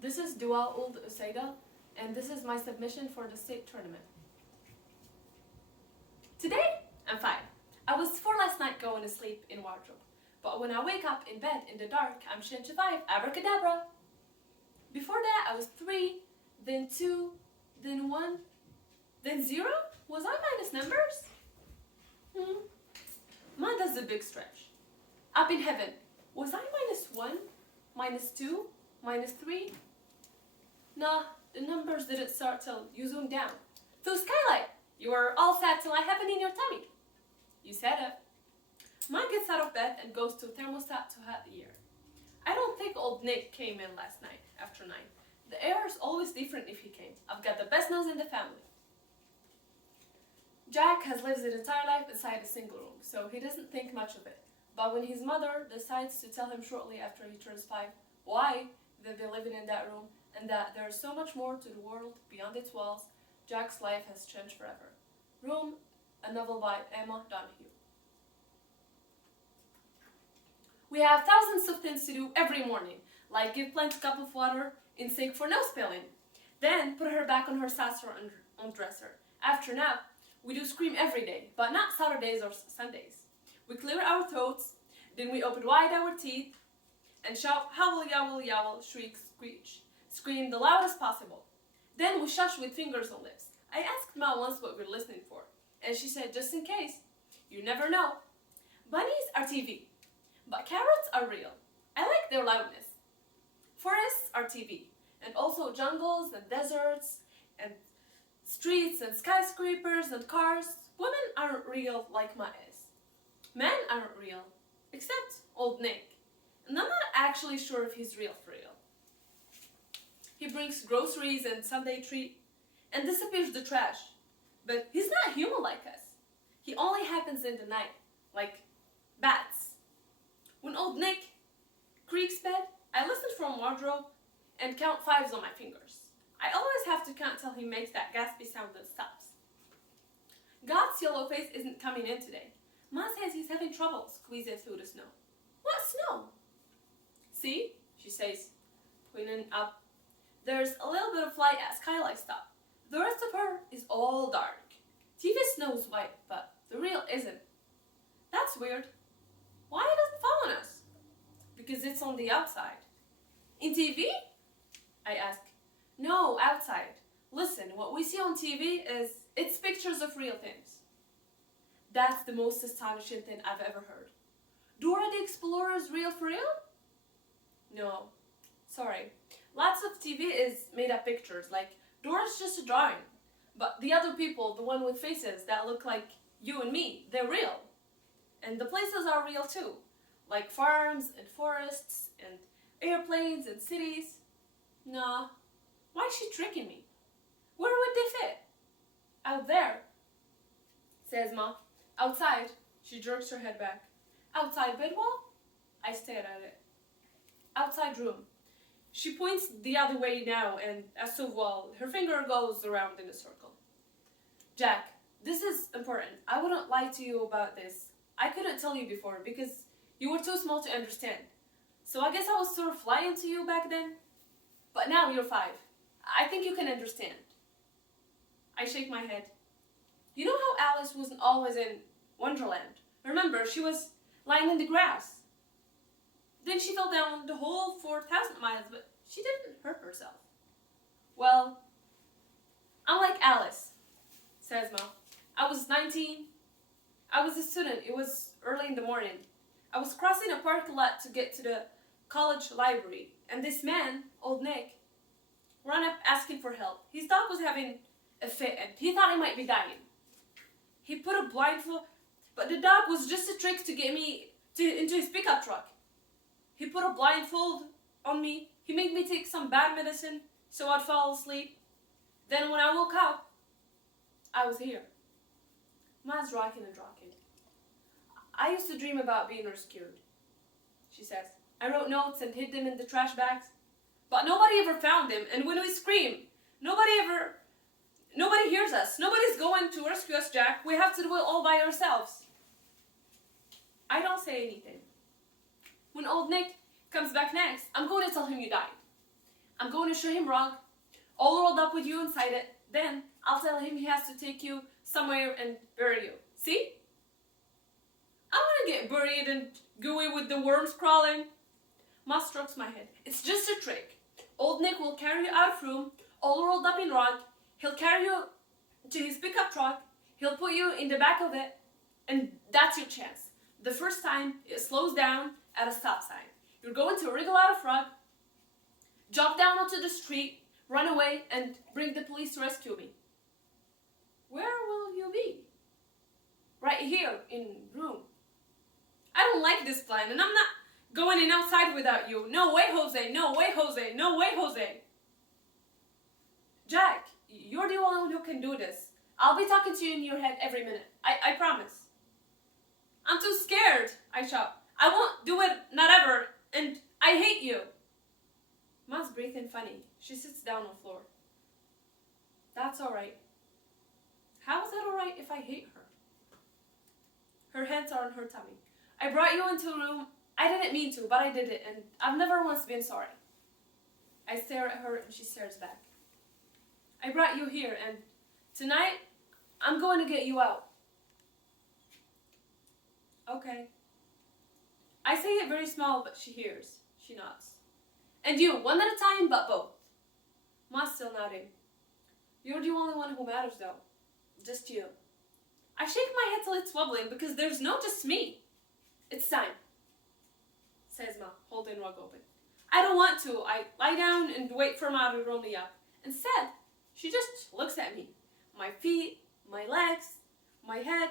This is Douae Oulde Essayda, and this is my submission for the state tournament. Today, I'm fine. I was 4 last night going to sleep in wardrobe, but when I wake up in bed in the dark, I'm 5, abracadabra. Before that, I was 3, then 2, then 1, then 0? Was I minus numbers? Man, that's a big stretch. Up in heaven, was I -1, -2, -3? Nah, the numbers didn't start till you zoomed down. Through skylight, you were all sad till I happened in your tummy. You said it. Man gets out of bed and goes to thermostat to have the air. I don't think old Nick came in last night after 9. The air is always different if he came. I've got the best nose in the family. Jack has lived his entire life inside a single room, so he doesn't think much of it. But when his mother decides to tell him shortly after he turns 5 why they've been living in that room and that there is so much more to the world beyond its walls, Jack's life has changed forever. Room, a novel by Emma Donoghue. We have thousands of things to do every morning, like give Plant a cup of water in sink for no spilling, then put her back on her saucer on dresser. After nap, we do scream every day, but not Saturdays or Sundays. We clear our throats, then we open wide our teeth and shout, howl, yowl, yowl, shriek, screech, scream the loudest possible. Then we shush with fingers on lips. I asked Ma once what we're listening for, and she said, just in case. You never know. Bunnies are TV, but carrots are real. I like their loudness. Forests are TV, and also jungles and deserts and streets and skyscrapers and cars. Women aren't real like Ma is. Men aren't real, except old Nick. And I'm not actually sure if he's real for real. He brings groceries and Sunday treat and disappears the trash. But he's not human like us. He only happens in the night, like bats. When old Nick creaks bed, I listen from wardrobe and count 5s on my fingers. I always have to count till he makes that gaspy sound and stops. God's yellow face isn't coming in today. Ma says he's having trouble squeezing through the snow. What snow? See, she says, pointing up. There's a little bit of light at skylight stop. The rest of her is all dark. TV snow's white, but the real isn't. That's weird. Why it doesn't follow us? Because it's on the outside. In TV? I ask. No, outside. Listen, what we see on TV it's pictures of real things. That's the most astonishing thing I've ever heard. Dora the Explorer is real for real? No. Sorry. Lots of TV is made up pictures, like Dora's just a drawing. But the other people, the one with faces that look like you and me, they're real. And the places are real too, like farms and forests and airplanes and cities. Nah. Why is she tricking me? Where would they fit? Out there, says Ma. Outside. She jerks her head back. Outside bed wall? I stare at it. Outside room. She points the other way now, and as to wall, her finger goes around in a circle. Jack, this is important. I wouldn't lie to you about this. I couldn't tell you before because you were too small to understand. So I guess I was sort of lying to you back then. But now you're 5. I think you can understand. I shake my head. You know how Alice wasn't always in Wonderland? Remember, she was lying in the grass. Then she fell down the whole 4,000 miles, but she didn't hurt herself. Well, I'm like Alice, says Ma. I was 19. I was a student. It was early in the morning. I was crossing a parking lot to get to the college library, and this man, old Nick, ran up asking for help. His dog was having a fit, and he thought he might be dying. He put a blindfold, but the dog was just a trick to get me into his pickup truck. He put a blindfold on me. He made me take some bad medicine so I'd fall asleep. Then when I woke up, I was here. Ma's rocking and rocking. I used to dream about being rescued, she says. I wrote notes and hid them in the trash bags. But nobody ever found them, and when we scream, nobody hears us. Nobody's going to rescue us, Jack. We have to do it all by ourselves. I don't say anything. When old Nick comes back next, I'm going to tell him you died. I'm going to show him rug, all rolled up with you inside it. Then I'll tell him he has to take you somewhere and bury you. See? I want to get buried and gooey with the worms crawling. Ma strokes my head. It's just a trick. Old Nick will carry you out of room, all rolled up in rug. He'll carry you to his pickup truck. He'll put you in the back of it, and that's your chance. The first time, it slows down at a stop sign. You're going to wriggle out of rug, jump down onto the street, run away, and bring the police to rescue me. Where will you be? Right here in room. I don't like this plan, and I'm not going in outside without you. No way, Jose. No way, Jose. No way, Jose. Jack, you're the only one who can do this. I'll be talking to you in your head every minute. I promise. I'm too scared, I shout. I won't do it, not ever, and I hate you. Ma's breathing funny. She sits down on the floor. That's all right. How is that all right if I hate her? Her hands are on her tummy. I brought you into a room. I didn't mean to, but I did it, and I've never once been sorry. I stare at her, and she stares back. I brought you here, and tonight, I'm going to get you out. Okay. I say it very small, but she hears. She nods. And you, one at a time, but both. Ma's still nodding. You're the only one who matters, though. Just you. I shake my head till it's wobbling, because there's no just me. It's time, says Ma, holding rug open. I don't want to. I lie down and wait for Ma to roll me up. Instead, she just looks at me. My feet, my legs, my head,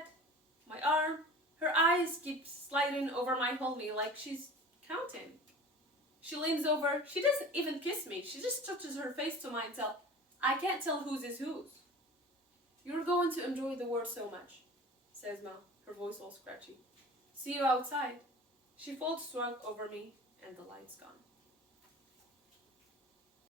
my arm. Her eyes keep sliding over my whole me like she's counting. She leans over. She doesn't even kiss me. She just touches her face to mine till I can't tell whose is whose. You're going to enjoy the world so much, says Ma, her voice all scratchy. See you outside. She folds rug over me, and the light's gone.